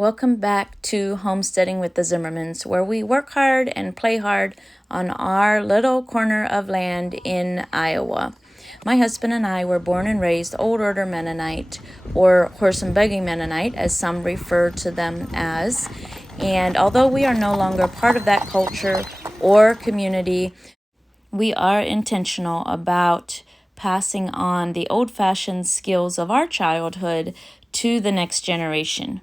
Welcome back to Homesteading with the Zimmermans, where we work hard and play hard on our little corner of land in Iowa. My husband and I were born and raised Old Order Mennonite, or horse and buggy Mennonite, as some refer to them as. And although we are no longer part of that culture or community, we are intentional about passing on the old-fashioned skills of our childhood to the next generation.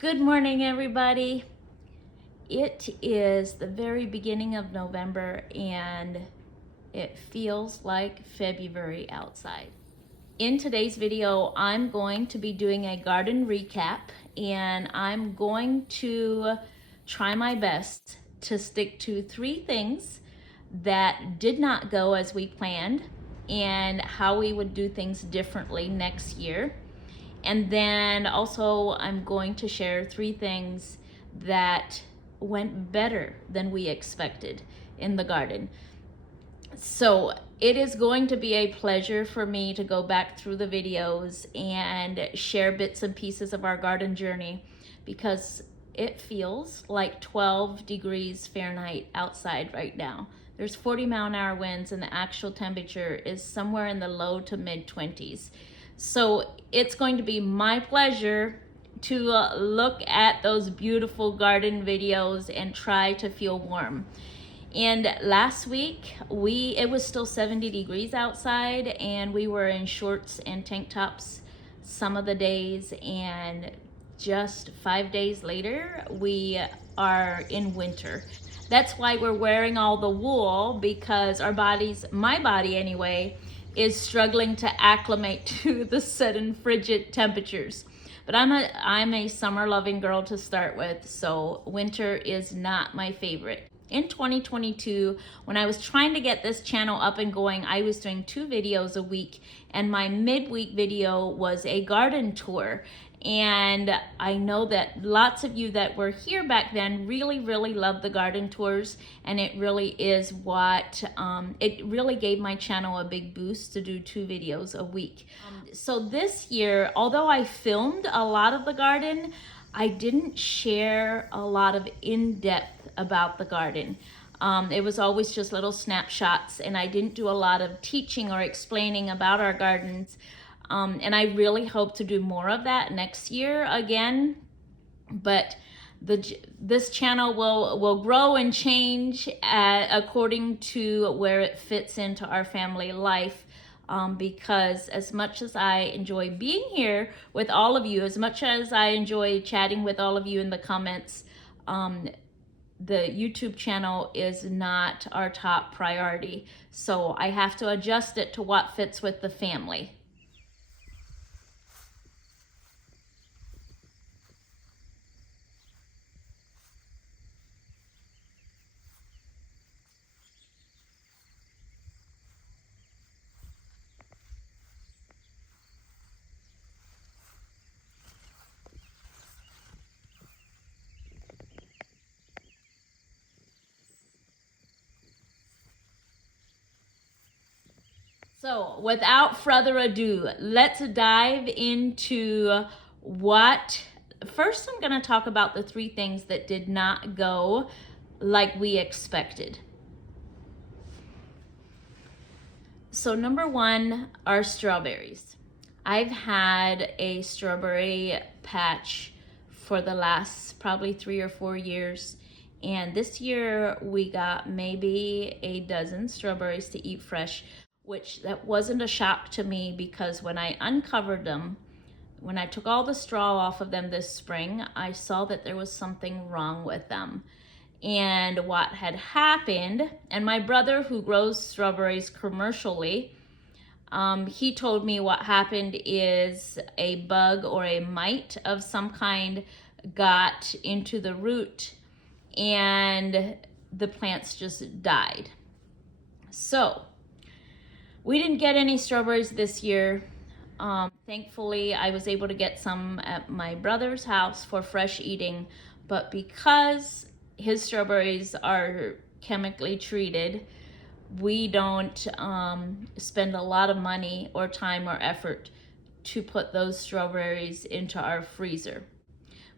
Good morning, everybody. It is the very beginning of November and it feels like February outside. In today's video, I'm going to be doing a garden recap and I'm going to try my best to stick to 3 things that did not go as we planned and how we would do things differently next year. And then also I'm going to share 3 things that went better than we expected in the garden. So it is going to be a pleasure for me to go back through the videos and share bits and pieces of our garden journey because it feels like 12 degrees Fahrenheit outside right now. There's 40-mile-an-hour winds and the actual temperature is somewhere in the low to mid 20s. So it's going to be my pleasure to look at those beautiful garden videos and try to feel warm. And last week, it was still 70 degrees outside and we were in shorts and tank tops some of the days, and just 5 days later, we are in winter. That's why we're wearing all the wool, because our bodies, my body anyway, is struggling to acclimate to the sudden frigid temperatures. But I'm a summer loving girl to start with, so winter is not my favorite. In 2022, when I was trying to get this channel up and going, I was doing 2 videos a week, and my midweek video was a garden tour. And I know that lots of you that were here back then really loved the garden tours, and it really is what, it really gave my channel a big boost to do 2 videos a week. So this year, although I filmed a lot of the garden, I didn't share a lot of in-depth about the garden. It was always just little snapshots, and I didn't do a lot of teaching or explaining about our gardens. And I really hope to do more of that next year again. But this channel will grow and change according to where it fits into our family life. Because as much as I enjoy being here with all of you, as much as I enjoy chatting with all of you in the comments, the YouTube channel is not our top priority. So I have to adjust it to what fits with the family. So without further ado, let's dive into first I'm gonna talk about the 3 things that did not go like we expected. So number 1 are strawberries. I've had a strawberry patch for the last probably 3 or 4 years. And this year we got maybe a dozen strawberries to eat fresh, which that wasn't a shock to me, because when I uncovered them, when I took all the straw off of them this spring, I saw that there was something wrong with them. And what had happened, and my brother, who grows strawberries commercially, he told me what happened is a bug or a mite of some kind got into the root and the plants just died. So we didn't get any strawberries this year. Thankfully, I was able to get some at my brother's house for fresh eating, but because his strawberries are chemically treated, we don't spend a lot of money or time or effort to put those strawberries into our freezer.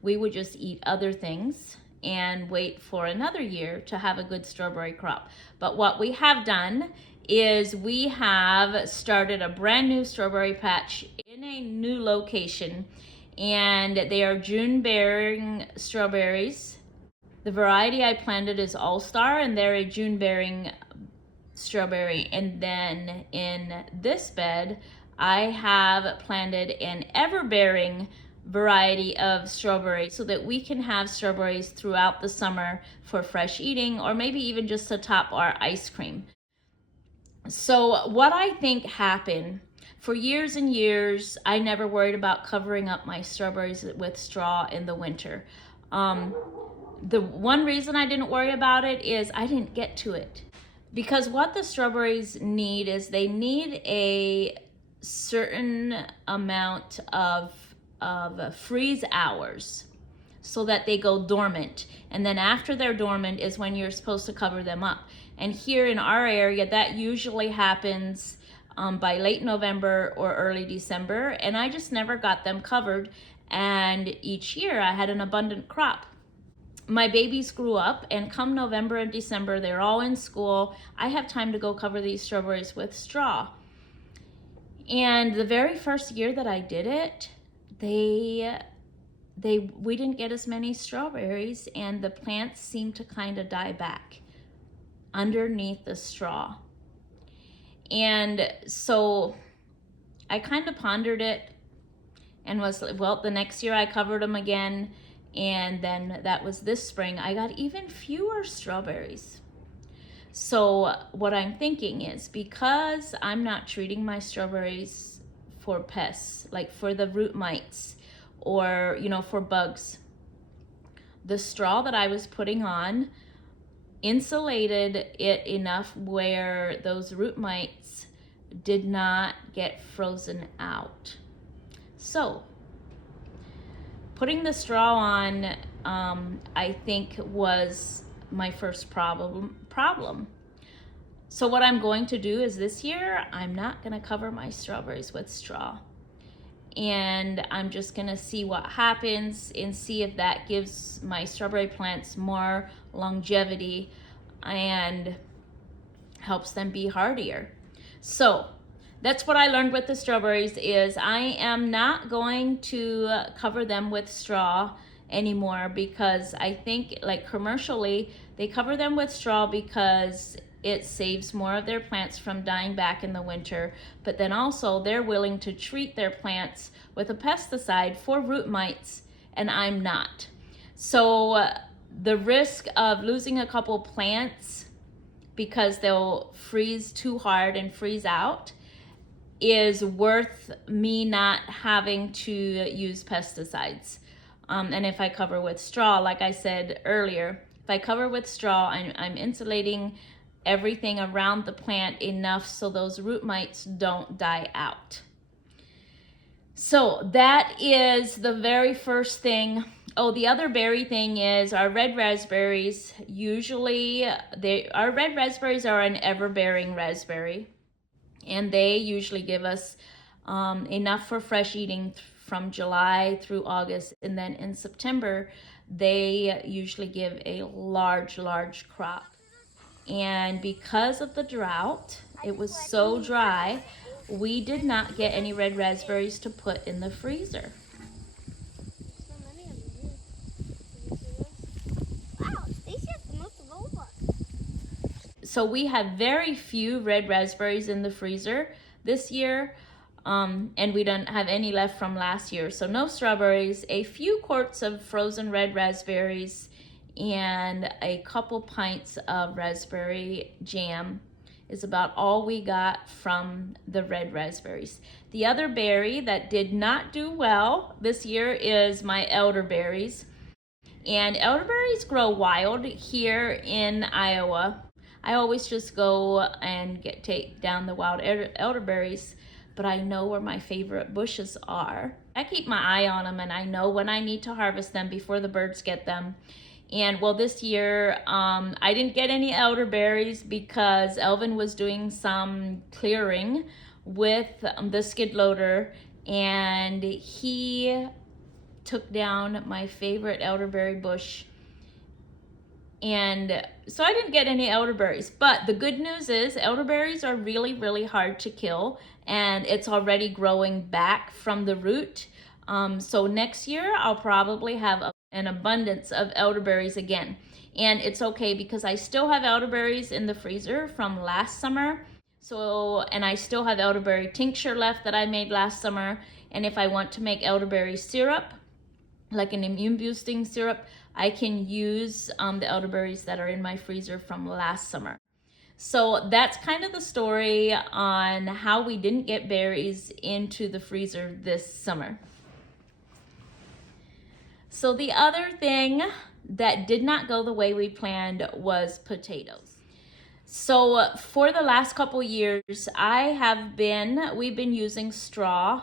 We would just eat other things and wait for another year to have a good strawberry crop. But what we have done is we have started a brand new strawberry patch in a new location, and they are June bearing strawberries. The variety I planted is All Star, and they're a June bearing strawberry. And then in this bed, I have planted an ever bearing variety of strawberries so that we can have strawberries throughout the summer for fresh eating, or maybe even just to top our ice cream. So what I think happened, for years and years, I never worried about covering up my strawberries with straw in the winter. The one reason I didn't worry about it is I didn't get to it. Because what the strawberries need is they need a certain amount of freeze hours so that they go dormant. And then after they're dormant is when you're supposed to cover them up. And here in our area, that usually happens by late November or early December. And I just never got them covered. And each year I had an abundant crop. My babies grew up, and come November and December, they're all in school. I have time to go cover these strawberries with straw. And the very first year that I did it, we didn't get as many strawberries, and the plants seemed to kind of die back underneath the straw. And so I kind of pondered it and was like, well, the next year I covered them again. And then that was this spring, I got even fewer strawberries. So what I'm thinking is, because I'm not treating my strawberries for pests, like for the root mites or, for bugs, the straw that I was putting on insulated it enough where those root mites did not get frozen out. So putting the straw on, I think, was my first problem. So what I'm going to do is this year, I'm not gonna cover my strawberries with straw. And I'm just gonna see what happens and see if that gives my strawberry plants more longevity and helps them be hardier. So that's what I learned with the strawberries is I am not going to cover them with straw anymore, because I think, like, commercially they cover them with straw because it saves more of their plants from dying back in the winter, but then also they're willing to treat their plants with a pesticide for root mites, and I'm not. So the risk of losing a couple plants because they'll freeze too hard and freeze out is worth me not having to use pesticides. And if I cover with straw, like I said earlier, if I cover with straw, I'm insulating everything around the plant enough so those root mites don't die out. So that is the very first thing. Oh, the other berry thing is our red raspberries. Usually, our red raspberries are an ever-bearing raspberry, and they usually give us enough for fresh eating from July through August. And then in September, they usually give a large crop. And because of the drought, it was so dry, we did not get any red raspberries to put in the freezer. So we have very few red raspberries in the freezer this year, and we don't have any left from last year. So no strawberries, a few quarts of frozen red raspberries, and a couple pints of raspberry jam is about all we got from the red raspberries. The other berry that did not do well this year is my elderberries. And elderberries grow wild here in Iowa. I always just go and take down the wild elderberries, but I know where my favorite bushes are. I keep my eye on them, and I know when I need to harvest them before the birds get them. And well, this year, I didn't get any elderberries because Elvin was doing some clearing with the skid loader, and he took down my favorite elderberry bush. And so I didn't get any elderberries, but the good news is elderberries are really, really hard to kill, and it's already growing back from the root. So next year I'll probably have an abundance of elderberries again. And it's okay because I still have elderberries in the freezer from last summer. So, and I still have elderberry tincture left that I made last summer. And if I want to make elderberry syrup, like an immune boosting syrup, I can use the elderberries that are in my freezer from last summer. So that's kind of the story on how we didn't get berries into the freezer this summer. So the other thing that did not go the way we planned was potatoes. So for the last couple years, we've been using straw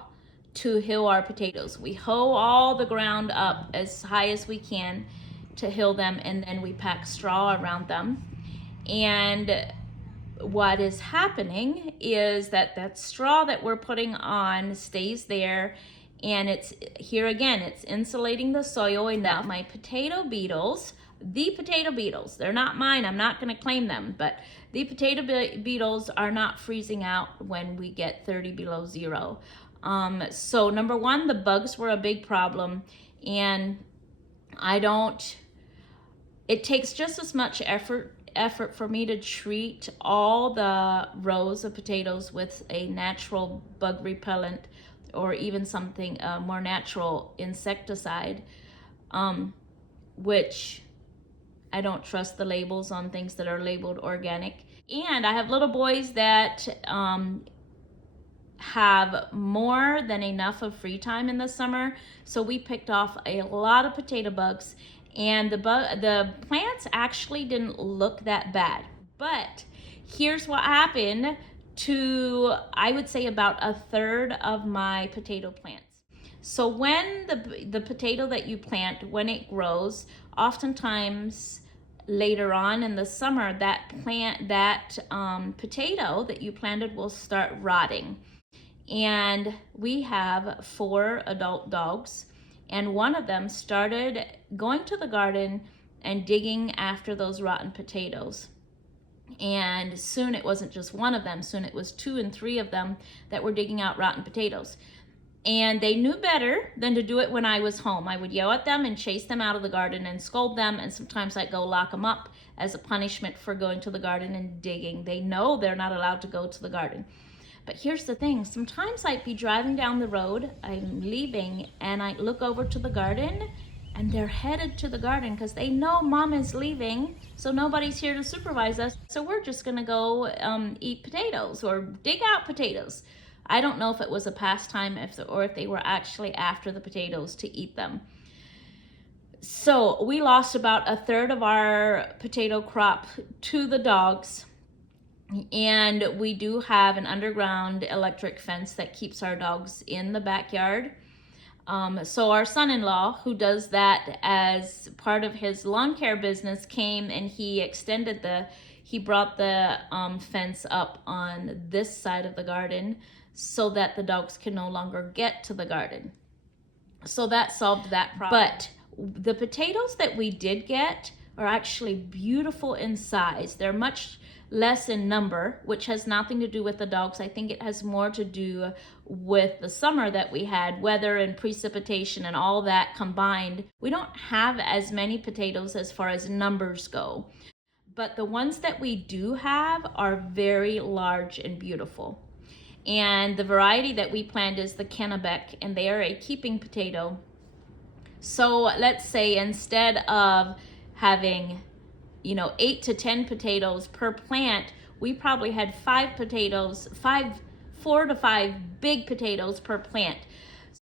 to hill our potatoes. We hoe all the ground up as high as we can to hill them, and then we pack straw around them. And what is happening is that straw that we're putting on stays there, and it's here again, it's insulating the soil enough. My potato beetles, they're not mine, I'm not going to claim them, but the potato beetles are not freezing out when we get 30 below zero. So number one, the bugs were a big problem, and it takes just as much effort for me to treat all the rows of potatoes with a natural bug repellent or even something more natural insecticide, which I don't trust the labels on things that are labeled organic. And I have little boys that have more than enough of free time in the summer, so we picked off a lot of potato bugs, and the plants actually didn't look that bad. But here's what happened to, I would say, about a third of my potato plants. So when the potato that you plant, when it grows, oftentimes later on in the summer, that potato that you planted will start rotting. And we have 4 adult dogs, and one of them started going to the garden and digging after those rotten potatoes. And soon it wasn't just one of them, soon it was 2 and 3 of them that were digging out rotten potatoes. And they knew better than to do it when I was home. I would yell at them and chase them out of the garden and scold them, and sometimes I'd go lock them up as a punishment for going to the garden and digging. They know they're not allowed to go to the garden. But here's the thing, sometimes I'd be driving down the road, I'm leaving, and I look over to the garden, and they're headed to the garden because they know Mom is leaving, so nobody's here to supervise us, so we're just gonna go eat potatoes or dig out potatoes. I don't know if it was a pastime or if they were actually after the potatoes to eat them. So we lost about a third of our potato crop to the dogs. And we do have an underground electric fence that keeps our dogs in the backyard. So our son-in-law, who does that as part of his lawn care business, came and he brought the fence up on this side of the garden so that the dogs can no longer get to the garden. So that solved that problem. But the potatoes that we did get are actually beautiful in size. They're much less in number, which has nothing to do with the dogs. I think it has more to do with the summer that we had, weather and precipitation and all that combined. We don't have as many potatoes as far as numbers go, but the ones that we do have are very large and beautiful. And the variety that we planted is the Kennebec, and they are a keeping potato. So let's say instead of having 8 to 10 potatoes per plant, we probably had 4 to 5 big potatoes per plant.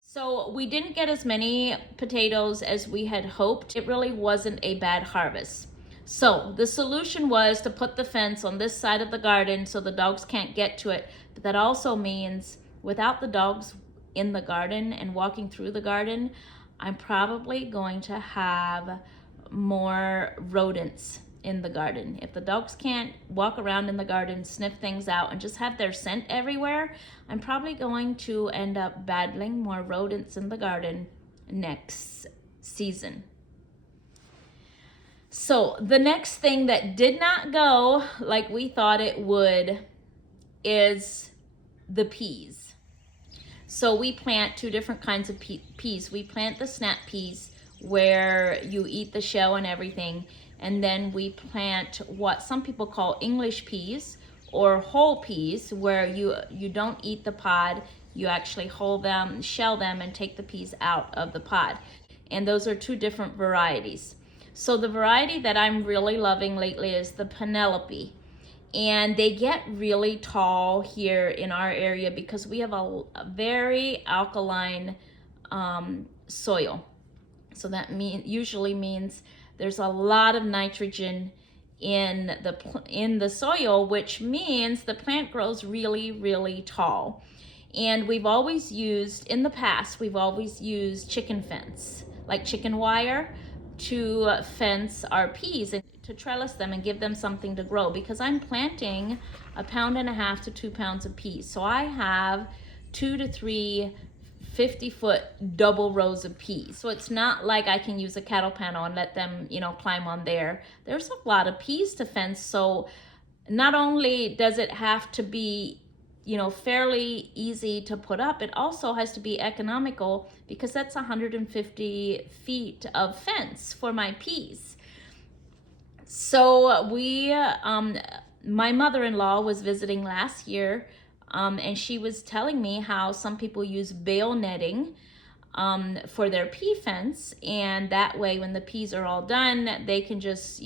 So we didn't get as many potatoes as we had hoped. It really wasn't a bad harvest. So the solution was to put the fence on this side of the garden so the dogs can't get to it. But that also means without the dogs in the garden and walking through the garden, I'm probably going to have more rodents in the garden. If the dogs can't walk around in the garden, sniff things out, and just have their scent everywhere, I'm probably going to end up battling more rodents in the garden next season. So the next thing that did not go like we thought it would is the peas. So we plant two different kinds of peas. We plant the snap peas where you eat the shell and everything. And then we plant what some people call English peas or whole peas, where you don't eat the pod. You actually hull them, shell them, and take the peas out of the pod. And those are two different varieties. So the variety that I'm really loving lately is the Penelope. And they get really tall here in our area because we have a very alkaline soil. So that usually means there's a lot of nitrogen in the soil, which means the plant grows really, really tall. And we've always used, in the past, we've always used chicken fence, like chicken wire, to fence our peas and to trellis them and give them something to grow, because I'm planting 1.5 pounds to 2 pounds of peas. So I have 2 to 3 50-foot double rows of peas. So it's not like I can use a cattle panel and let them, climb on there. There's a lot of peas to fence. So not only does it have to be fairly easy to put up, it also has to be economical, because that's 150 feet of fence for my peas. So my mother-in-law was visiting last year, and she was telling me how some people use bale netting for their pea fence, and that way when the peas are all done, they can just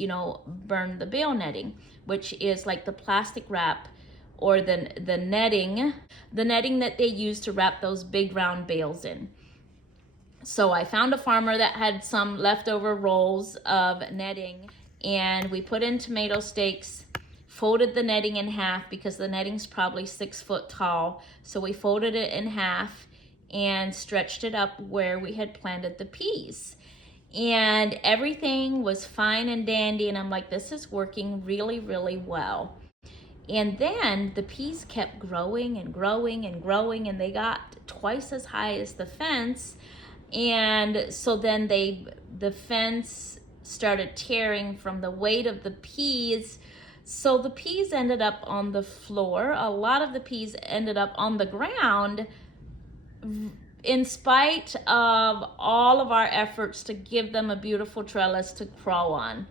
burn the bale netting, which is like the plastic wrap or the netting that they use to wrap those big round bales in. So I found a farmer that had some leftover rolls of netting, and we put in tomato stakes, folded the netting in half because the netting's probably 6 foot tall. So we folded it in half and stretched it up where we had planted the peas. And everything was fine and dandy, and I'm like, this is working really, really well. And then the peas kept growing and growing and growing, and they got twice as high as the fence. And so then the fence started tearing from the weight of the peas. So the peas ended up on the floor. A lot of the peas ended up on the ground, in spite of all of our efforts to give them a beautiful trellis to crawl on.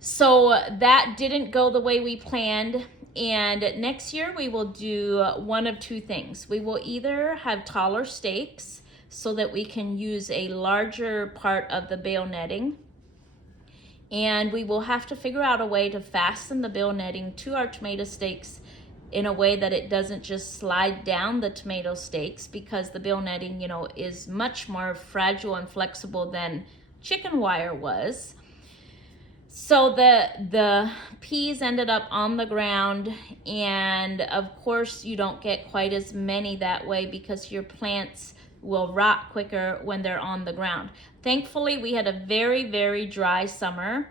So that didn't go the way we planned. And next year we will do one of two things. We will either have taller stakes so that we can use a larger part of the bale netting, and we will have to figure out a way to fasten the bale netting to our tomato stakes in a way that it doesn't just slide down the tomato stakes, because the bale netting, is much more fragile and flexible than chicken wire was. So the peas ended up on the ground, and of course you don't get quite as many that way because your plants will rot quicker when they're on the ground. Thankfully, we had a very, very dry summer,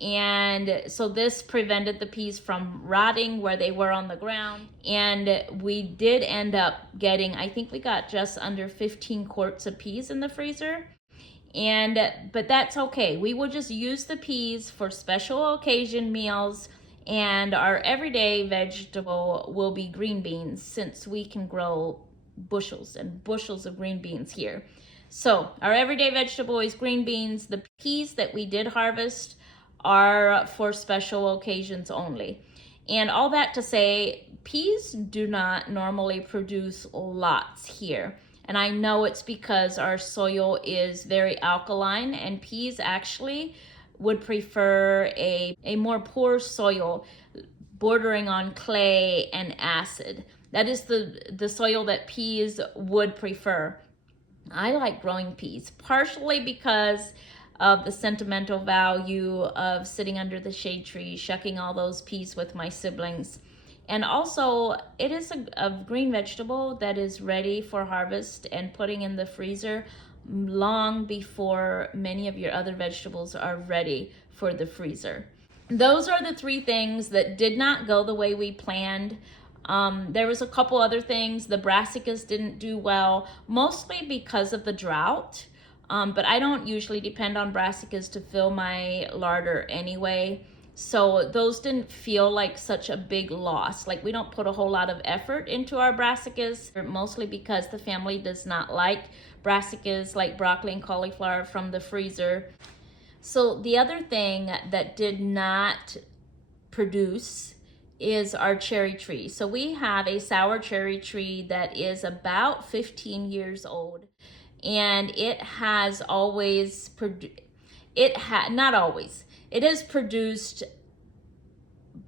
and so this prevented the peas from rotting where they were on the ground. And we did end up getting, I think we got just under 15 quarts of peas in the freezer. But that's okay. We will just use the peas for special occasion meals, and our everyday vegetable will be green beans, since we can grow bushels and bushels of green beans here. So our everyday vegetable is green beans. The peas that we did harvest are for special occasions only. And all that to say, peas do not normally produce lots here. And I know it's because our soil is very alkaline, and peas actually would prefer a more poor soil bordering on clay and acid. That is the soil that peas would prefer. I like growing peas, partially because of the sentimental value of sitting under the shade tree, shucking all those peas with my siblings. And also, it is a green vegetable that is ready for harvest and putting in the freezer long before many of your other vegetables are ready for the freezer. those are the three things that did not go the way we planned. There was a couple other things. The brassicas didn't do well, mostly because of the drought. But I don't usually depend on brassicas to fill my larder anyway. So those didn't feel like such a big loss. Like, we don't put a whole lot of effort into our brassicas, mostly because the family does not like brassicas like broccoli and cauliflower from the freezer. So the other thing that did not produce is our cherry tree. So we have a sour cherry tree that is about 15 years old, and it has always not always, it has produced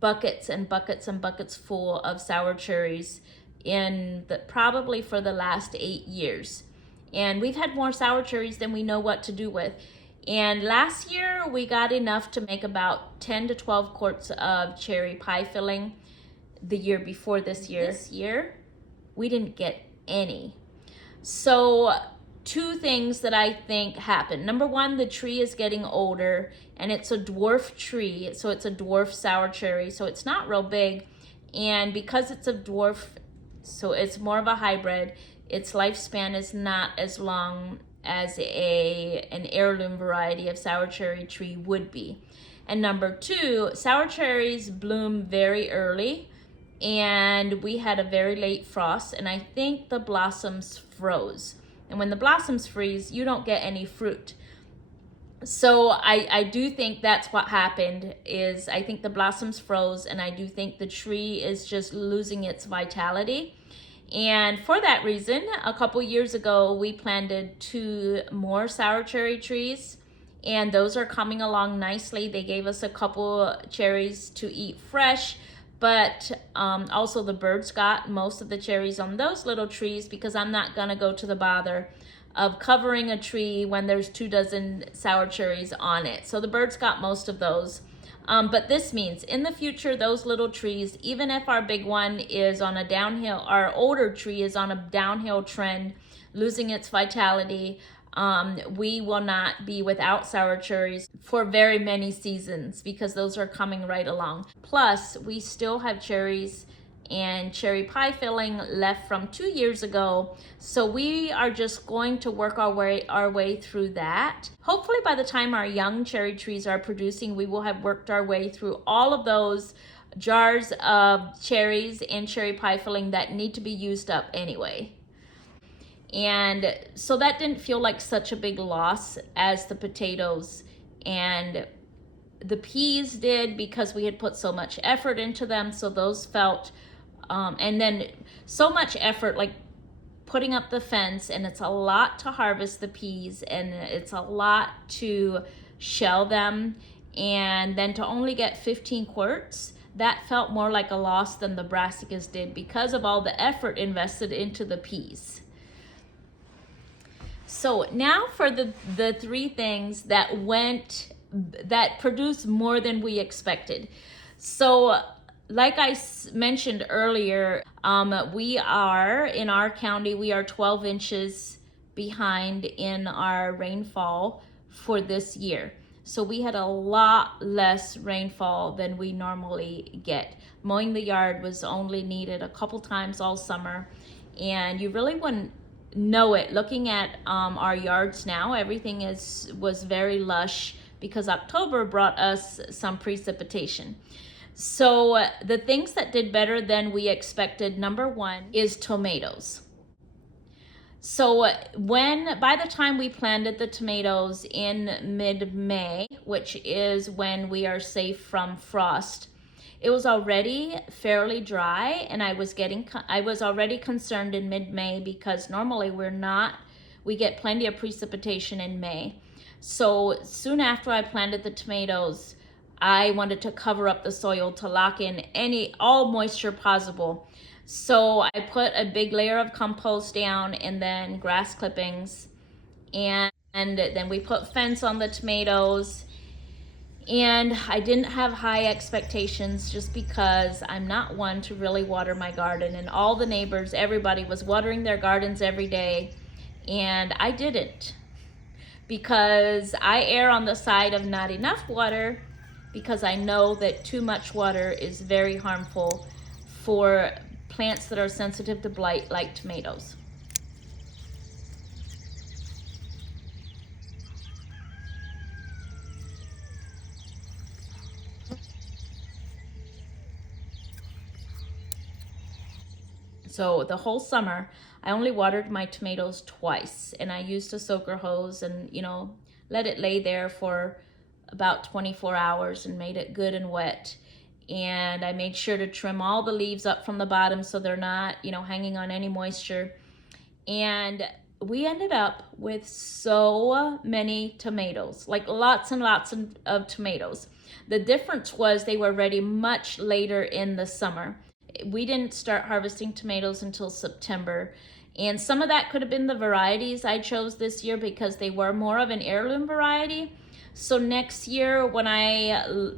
buckets and buckets and buckets full of sour cherries probably for the last 8 years. And we've had more sour cherries than we know what to do with. And last year we got enough to make about 10 to 12 quarts of cherry pie filling. The year before this year, we didn't get any. So two things that I think happened. Number one, the tree is getting older, and it's a dwarf tree, so it's a dwarf sour cherry, so it's not real big. And because it's a dwarf, so it's more of a hybrid, its lifespan is not as long as an heirloom variety of sour cherry tree would be. And number two, sour cherries bloom very early, and we had a very late frost, and I think the blossoms froze. And when the blossoms freeze, you don't get any fruit. So I do think that's what happened. Is I think the blossoms froze, and I do think the tree is just losing its vitality. And for that reason, a couple years ago, we planted 2 more sour cherry trees, and those are coming along nicely. They gave us a couple cherries to eat fresh, but also the birds got most of the cherries on those little trees, because I'm not gonna go to the bother of covering a tree when there's 24 sour cherries on it. So the birds got most of those. But this means in the future, those little trees, even if our big one is on a downhill, our older tree is on a downhill trend, losing its vitality, we will not be without sour cherries for very many seasons, because those are coming right along. Plus, we still have cherries and cherry pie filling left from 2 years ago, so we are just going to work our way through that. Hopefully by the time our young cherry trees are producing, we will have worked our way through all of those jars of cherries and cherry pie filling that need to be used up anyway. And so that didn't feel like such a big loss as the potatoes and the peas did, because we had put so much effort into them. So those felt and then so much effort, like putting up the fence, and it's a lot to harvest the peas, and it's a lot to shell them, and then to only get 15 quarts, that felt more like a loss than the brassicas did, because of all the effort invested into the peas. So now for the 3 things that produced more than we expected. So like I mentioned earlier, we are, in our county, we are 12 inches behind in our rainfall for this year. So we had a lot less rainfall than we normally get. Mowing the yard was only needed a couple times all summer, and you really wouldn't know it. Looking at our yards now, everything was very lush, because October brought us some precipitation. So the things that did better than we expected, number one, is tomatoes. So by the time we planted the tomatoes in mid-May, which is when we are safe from frost, it was already fairly dry, and I was already concerned in mid-May, because normally we get plenty of precipitation in May. So soon after I planted the tomatoes, I wanted to cover up the soil to lock in all moisture possible. So I put a big layer of compost down, and then grass clippings, and then we put fence on the tomatoes. And I didn't have high expectations, just because I'm not one to really water my garden, and all the neighbors, everybody was watering their gardens every day, and I didn't, because I err on the side of not enough water, because I know that too much water is very harmful for plants that are sensitive to blight like tomatoes. So the whole summer, I only watered my tomatoes twice, and I used a soaker hose and, let it lay there for about 24 hours and made it good and wet. And I made sure to trim all the leaves up from the bottom so they're not, hanging on any moisture. And we ended up with so many tomatoes, like lots and lots of tomatoes. The difference was they were ready much later in the summer. We didn't start harvesting tomatoes until September. And some of that could have been the varieties I chose this year because they were more of an heirloom variety. So next year when I,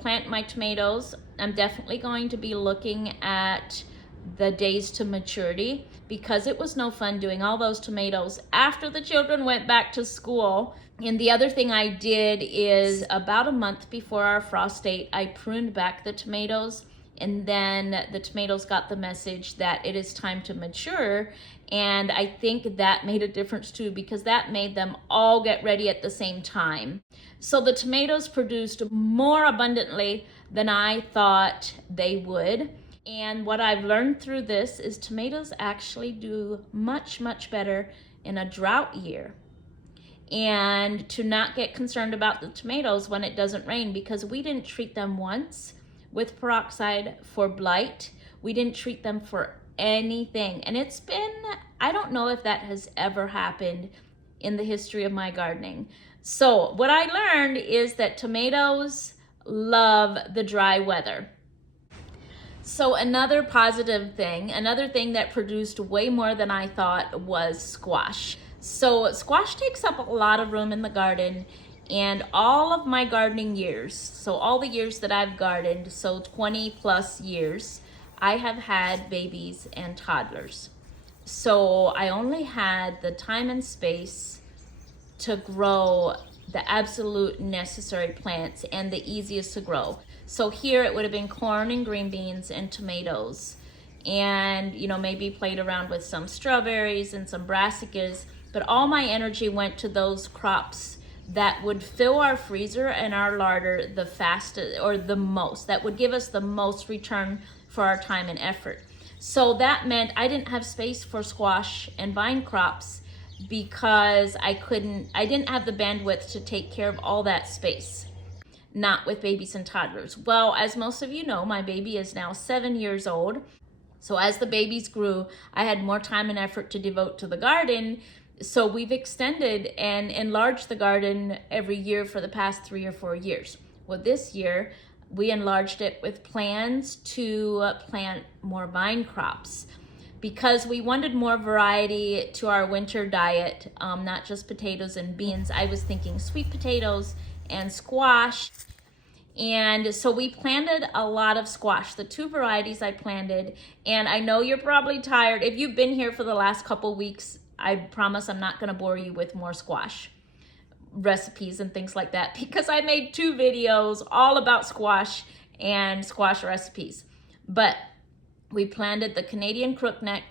plant my tomatoes, I'm definitely going to be looking at the days to maturity, because it was no fun doing all those tomatoes after the children went back to school. And the other thing I did is about a month before our frost date, I pruned back the tomatoes, and then the tomatoes got the message that it is time to mature. And I think that made a difference too, because that made them all get ready at the same time. So the tomatoes produced more abundantly than I thought they would. And what I've learned through this is tomatoes actually do much, much better in a drought year. And to not get concerned about the tomatoes when it doesn't rain, because we didn't treat them once with peroxide for blight. We didn't treat them for anything. And it's been, I don't know if that has ever happened in the history of my gardening. So what I learned is that tomatoes love the dry weather. So another positive thing, another thing that produced way more than I thought, was squash. So squash takes up a lot of room in the garden, and all of my gardening years, so all the years that I've gardened, so 20 plus years, I have had babies and toddlers. So I only had the time and space to grow the absolute necessary plants and the easiest to grow. So here it would have been corn and green beans and tomatoes, and maybe played around with some strawberries and some brassicas, but all my energy went to those crops that would fill our freezer and our larder the fastest, or the most, that would give us the most return for our time and effort. So that meant I didn't have space for squash and vine crops because I didn't have the bandwidth to take care of all that space. Not with babies and toddlers. Well, as most of you know, my baby is now 7 years old. So as the babies grew, I had more time and effort to devote to the garden. So we've extended and enlarged the garden every year for the past 3 or 4 years. Well, this year we enlarged it with plans to plant more vine crops, because we wanted more variety to our winter diet, not just potatoes and beans. I was thinking sweet potatoes and squash. And so we planted a lot of squash, the 2 varieties I planted. And I know you're probably tired. If you've been here for the last couple weeks, I promise I'm not going to bore you with more squash recipes and things like that, because I made 2 videos all about squash and squash recipes. But we planted the Canadian crookneck,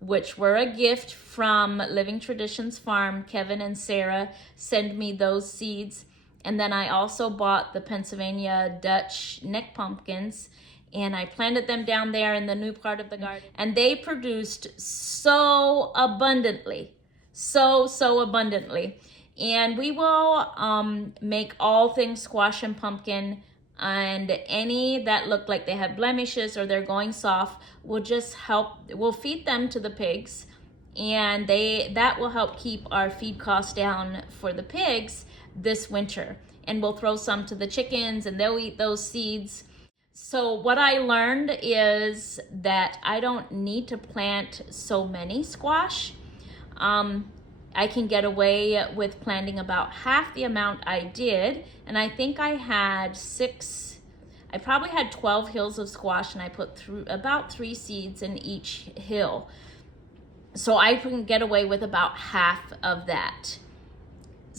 which were a gift from Living Traditions Farm. Kevin and Sarah sent me those seeds. And then I also bought the Pennsylvania Dutch neck pumpkins, and I planted them down there in the new part of the garden. And they produced so abundantly, so abundantly. And we will make all things squash and pumpkin, and any that look like they have blemishes or they're going soft, we'll feed them to the pigs, and that will help keep our feed costs down for the pigs this winter. And we'll throw some to the chickens, and they'll eat those seeds. So what I learned is that I don't need to plant so many squash. I can get away with planting about half the amount I did, and I think I probably had 12 hills of squash, and I put through about 3 seeds in each hill. So I can get away with about half of that.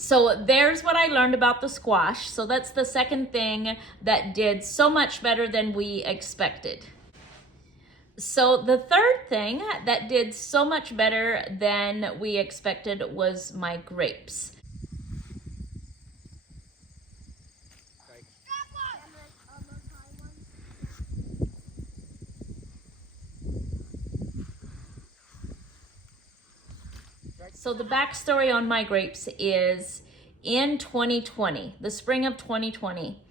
So there's what I learned about the squash. So that's the second thing that did so much better than we expected. So the third thing that did so much better than we expected was my grapes. So the backstory on my grapes is in 2020, the spring of 2020,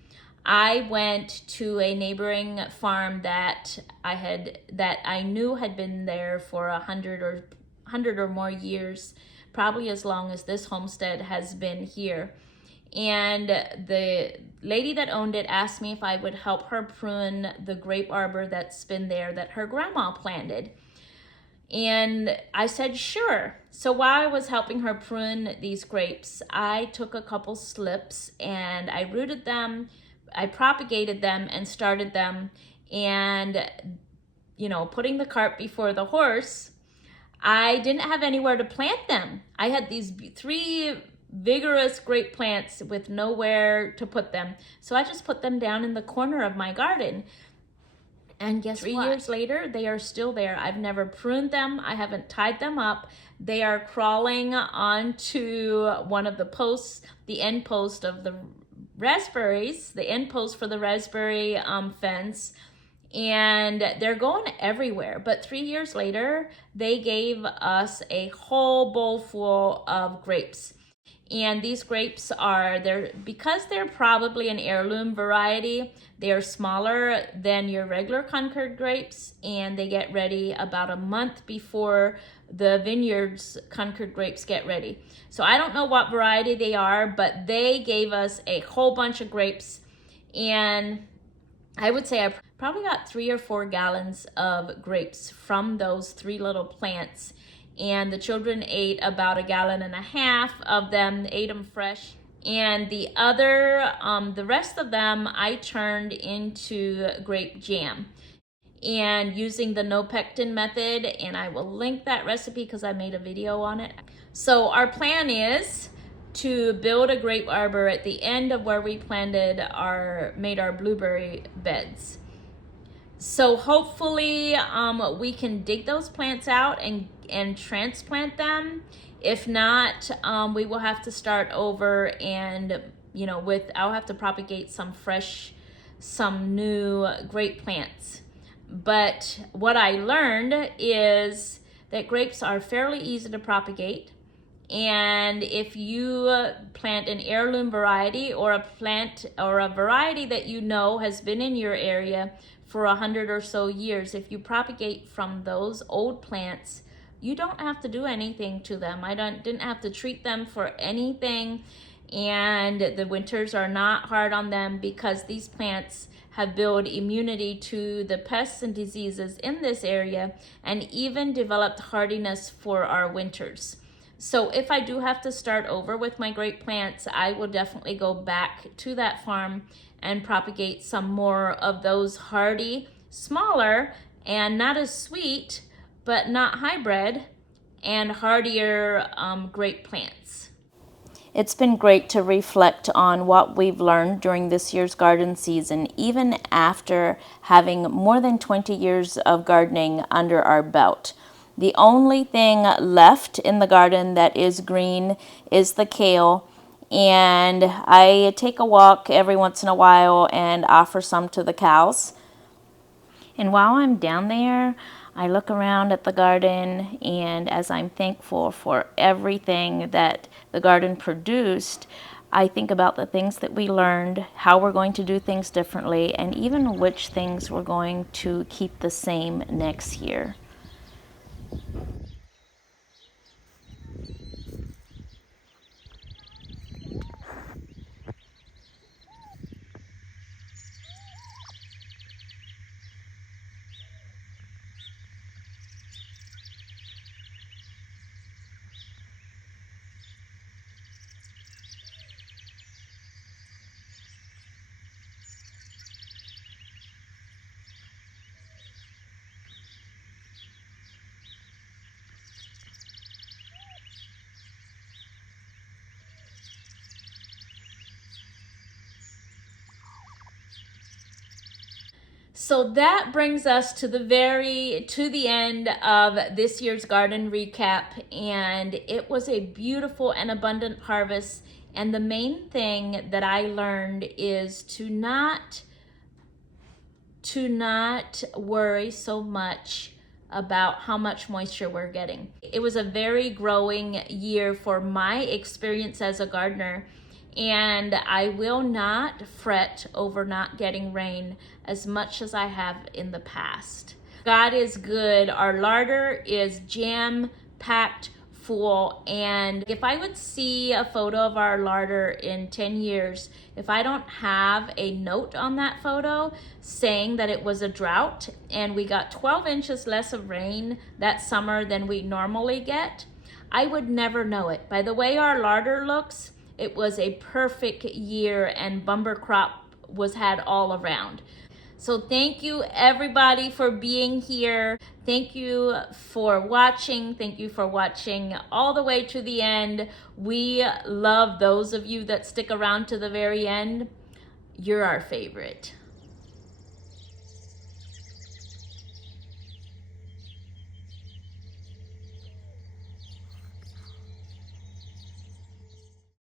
I went to a neighboring farm that I knew had been there for 100 or more years, probably as long as this homestead has been here. And the lady that owned it asked me if I would help her prune the grape arbor that's been there that her grandma planted. And I said, sure. So while I was helping her prune these grapes, I took a couple slips and I rooted them, I propagated them and started them. And, putting the cart before the horse, I didn't have anywhere to plant them. I had these 3 vigorous grape plants with nowhere to put them. So I just put them down in the corner of my garden. And guess what? 3 years later, they are still there. I've never pruned them. I haven't tied them up. They are crawling onto one of the posts, the end post of the raspberries, the end post for the raspberry fence. And they're going everywhere. But 3 years later, they gave us a whole bowl full of grapes. And these grapes because they're probably an heirloom variety, they are smaller than your regular Concord grapes, and they get ready about a month before the vineyard's Concord grapes get ready. So I don't know what variety they are, but they gave us a whole bunch of grapes, and I would say I probably got 3 or 4 gallons of grapes from those 3 little plants. And the children ate about 1.5 gallons of them, ate them fresh. And the rest of them I turned into grape jam. And using the no pectin method, and I will link that recipe because I made a video on it. So our plan is to build a grape arbor at the end of where we made our blueberry beds. So hopefully we can dig those plants out and transplant them. If not, we will have to start over, and I'll have to propagate some new grape plants. But what I learned is that grapes are fairly easy to propagate. And if you plant an heirloom variety or a variety that has been in your area for 100 or so years, if you propagate from those old plants, you don't have to do anything to them. Didn't have to treat them for anything, and the winters are not hard on them because these plants have built immunity to the pests and diseases in this area, and even developed hardiness for our winters. So if I do have to start over with my grape plants, I will definitely go back to that farm and propagate some more of those hardy, smaller, and not as sweet, but not hybrid, and hardier grape plants. It's been great to reflect on what we've learned during this year's garden season, even after having more than 20 years of gardening under our belt. The only thing left in the garden that is green is the kale, and I take a walk every once in a while and offer some to the cows. And while I'm down there, I look around at the garden, and as I'm thankful for everything that the garden produced, I think about the things that we learned, how we're going to do things differently, and even which things we're going to keep the same next year. So that brings us to the end of this year's garden recap, and it was a beautiful and abundant harvest. And the main thing that I learned is to not worry so much about how much moisture we're getting. It was a very growing year for my experience as a gardener, and I will not fret over not getting rain as much as I have in the past. God is good. Our larder is jam-packed full, and if I would see a photo of our larder in 10 years, if I don't have a note on that photo saying that it was a drought and we got 12 inches less of rain that summer than we normally get, I would never know it. By the way our larder looks, it was a perfect year and bumper crop was had all around. So thank you everybody for being here. Thank you for watching. Thank you for watching all the way to the end. We love those of you that stick around to the very end. You're our favorite.